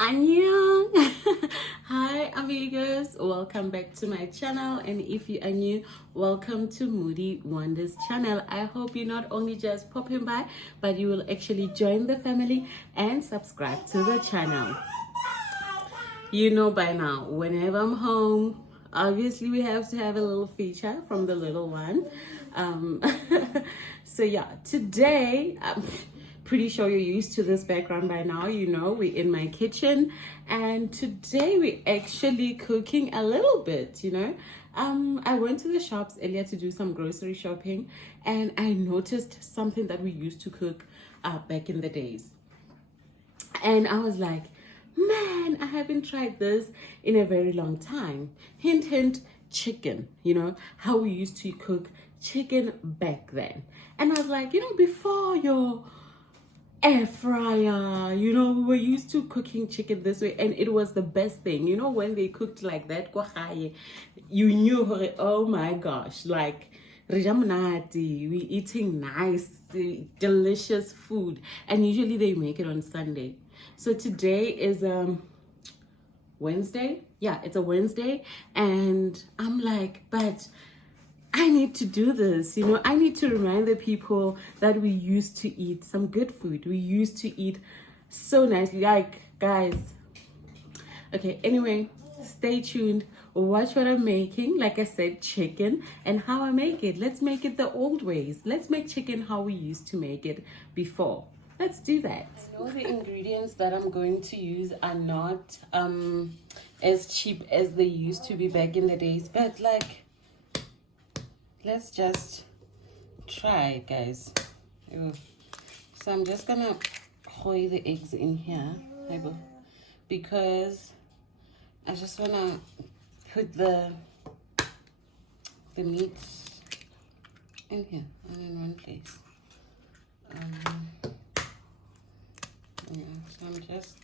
Annyeong! Hi amigos, welcome back to my channel, and if you are new, welcome to Moody Wonders channel. I hope you're not only just popping by, but you will actually join the family and subscribe to the channel. You know by now, whenever I'm home, obviously we have to have a little feature from the little one. So yeah, today pretty sure you're used to this background by now. You know, we're in my kitchen, and today we're actually cooking a little bit, you know. I went to the shops earlier to do some grocery shopping, and I noticed something that we used to cook back in the days. And I was like, man, I haven't tried this in a very long time. Hint, hint, chicken, you know, how we used to cook chicken back then. And I was like, you know, before your air fryer, you know, we were used to cooking chicken this way, and it was the best thing. You know, when they cooked like that, you knew, oh my gosh, like we eating nice, delicious food. And usually they make it on Sunday. So today is Wednesday. Yeah, it's a Wednesday, and I'm like, but I need to do this, you know. I need to remind the people that we used to eat some good food. We used to eat so nicely, like, guys. Okay, anyway, stay tuned. Watch what I'm making. Like I said, chicken, and how I make it. Let's make it the old ways. Let's make chicken how we used to make it before. Let's do that. I know the ingredients that I'm going to use are not as cheap as they used to be back in the days, but like, let's just try, guys. So I'm just gonna throw the eggs in here, because I just wanna put the meat in here and in one place. Yeah, so I'm just,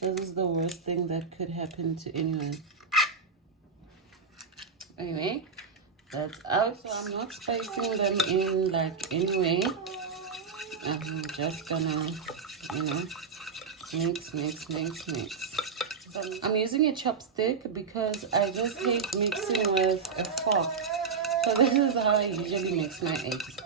this is the worst thing that could happen to anyone. Anyway, that's out. So I'm not spicing them in like anyway. I'm just gonna, you know, mix. I'm using a chopstick because I just hate mixing with a fork. So this is how I usually mix my eggs.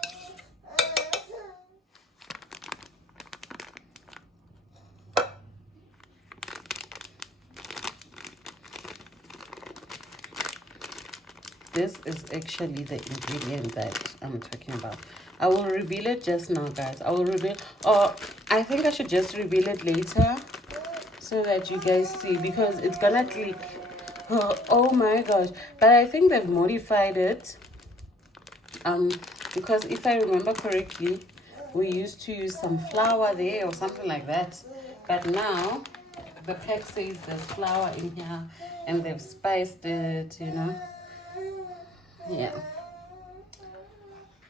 This is actually the ingredient that I'm talking about. I will reveal it just now, guys. I will reveal, or I think I should just reveal it later so that you guys see, because it's gonna click. Oh my gosh. But I think they've modified it. Because if I remember correctly, we used to use some flour there or something like that. But now the pack says there's flour in here and they've spiced it, you know. Yeah.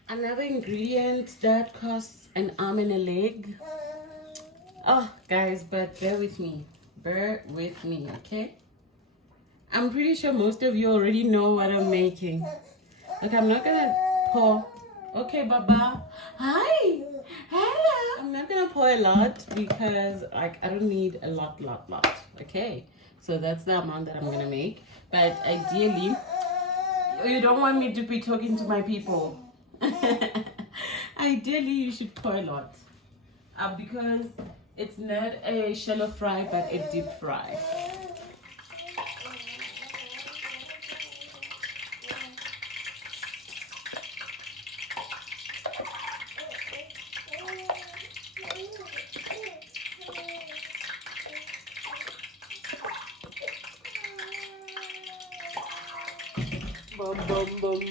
Another ingredient that costs an arm and a leg. Oh, guys, but bear with me, okay? I'm pretty sure most of you already know what I'm making. Like, I'm not gonna pour. Okay, Baba. Hi. Hello. I'm not gonna pour a lot because, like, I don't need a lot. Okay, so that's the amount that I'm gonna make. But ideally, you don't want me to be talking to my people. Ideally, you should pour a lot. Because it's not a shallow fry, but a deep fry. Bum.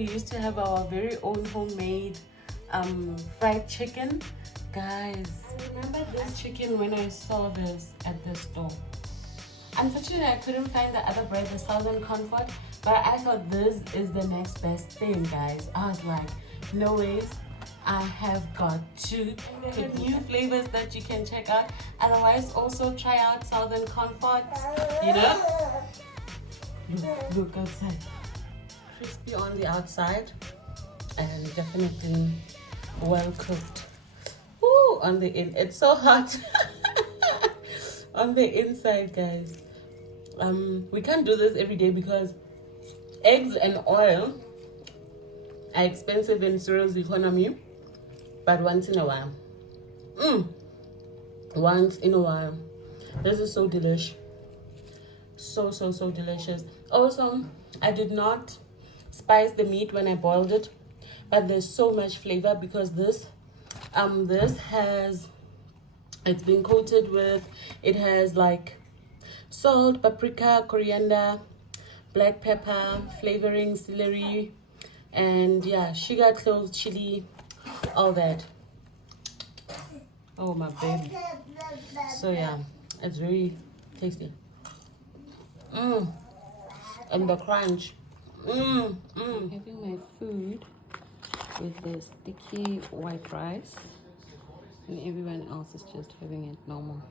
we used to have our very own homemade fried chicken. Guys, I remember this chicken when I saw this at the store. Unfortunately, I couldn't find the other bread, the Southern Comfort, but I thought this is the next best thing, guys. I was like, no ways, I have got to put new flavors that you can check out. Otherwise, also try out Southern Comfort, you know? Look outside. Crispy on the outside and definitely well cooked. Ooh, on the in, it's so hot. On the inside, guys. We can't do this every day because eggs and oil are expensive in Cyril's economy, but once in a while. Once in a while. This is so delish. So delicious. Also, I did not spice the meat when I boiled it, but there's so much flavor because this has, it's been coated with, it has like salt, paprika, coriander, black pepper, flavoring, celery, and yeah, sugar, cloves, chili, all that. Oh my baby. So yeah, it's very tasty. And the crunch. Having my food with the sticky white rice, and everyone else is just having it normal.